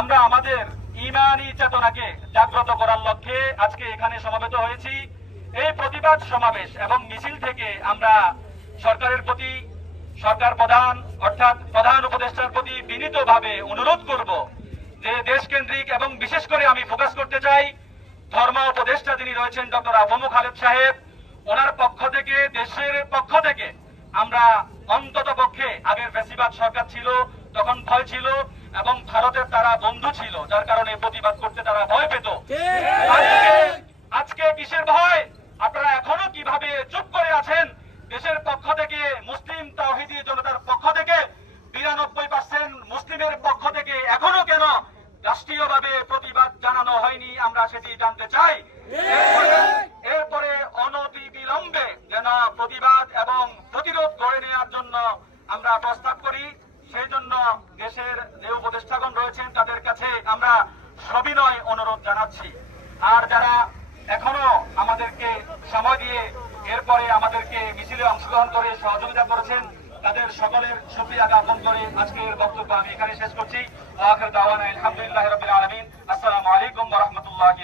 আমরা আমাদের ইমানি চেতনাকে জাগ্রত করার লক্ষ্যে আজকে এখানে সমবেত হয়েছি। এই প্রতিবাদ সমাবেশ এবং মিছিল থেকে আমরা সরকারের প্রতি, সরকার প্রধান, অর্থাৎ প্রধান উপদেষ্টার প্রতি বিনীতভাবে অনুরোধ করব যে দেশকেন্দ্রিক এবং বিশেষ করে আমি ফোকাস করতে চাই, ধর্ম উপদেষ্টা যিনি রয়েছেন ডক্টর আবমু খালেদ সাহেব, ওনার পক্ষ থেকে, দেশের পক্ষ থেকে আমরা অন্তত পক্ষে আগের ফেসিবাদ সরকার ছিল তখন ভয় ছিল এবং ভারতের তারা বন্ধু ছিল যার কারণে প্রতিবাদ করতে তারা ভয় পেত। আজকে কিসের ভয়? আপনারা এখনও কীভাবে চুপ করে আছেন? দেশের পক্ষ থেকে মুসলিম তাওহিদি জনতার পক্ষ থেকে বিরানব্বই পার্সেন্ট মুসলিমের পক্ষ থেকে এখনও কেন রাষ্ট্রীয়ভাবে প্রতিবাদ জানানো হয়নি? আমরা সেটি জানতে চাই। এরপরে- অনতি বিলম্বে যেন প্রতিবাদ এবং প্রতিরোধ গড়ে নেওয়ার জন্য আমরা প্রস্তাব করি। দেশের যে উপদেষ্টাগণ রয়েছেন, তাদের কাছে আমরা সবিনয় অনুরোধ জানাচ্ছি। আর যারা এখনও আমাদেরকে সময় দিয়ে এরপরে আমাদেরকে মিছিলে অংশগ্রহণ করে সহযোগিতা করেছেন, তাদের সকলের সুক্রিয়া জ্ঞাপন করে আজকের বক্তব্য আমি এখানে শেষ করছি। আলহামদুলিল্লাহ রাব্বিল আলামিন। আসসালামু আলাইকুম রাহমাতুল্লাহি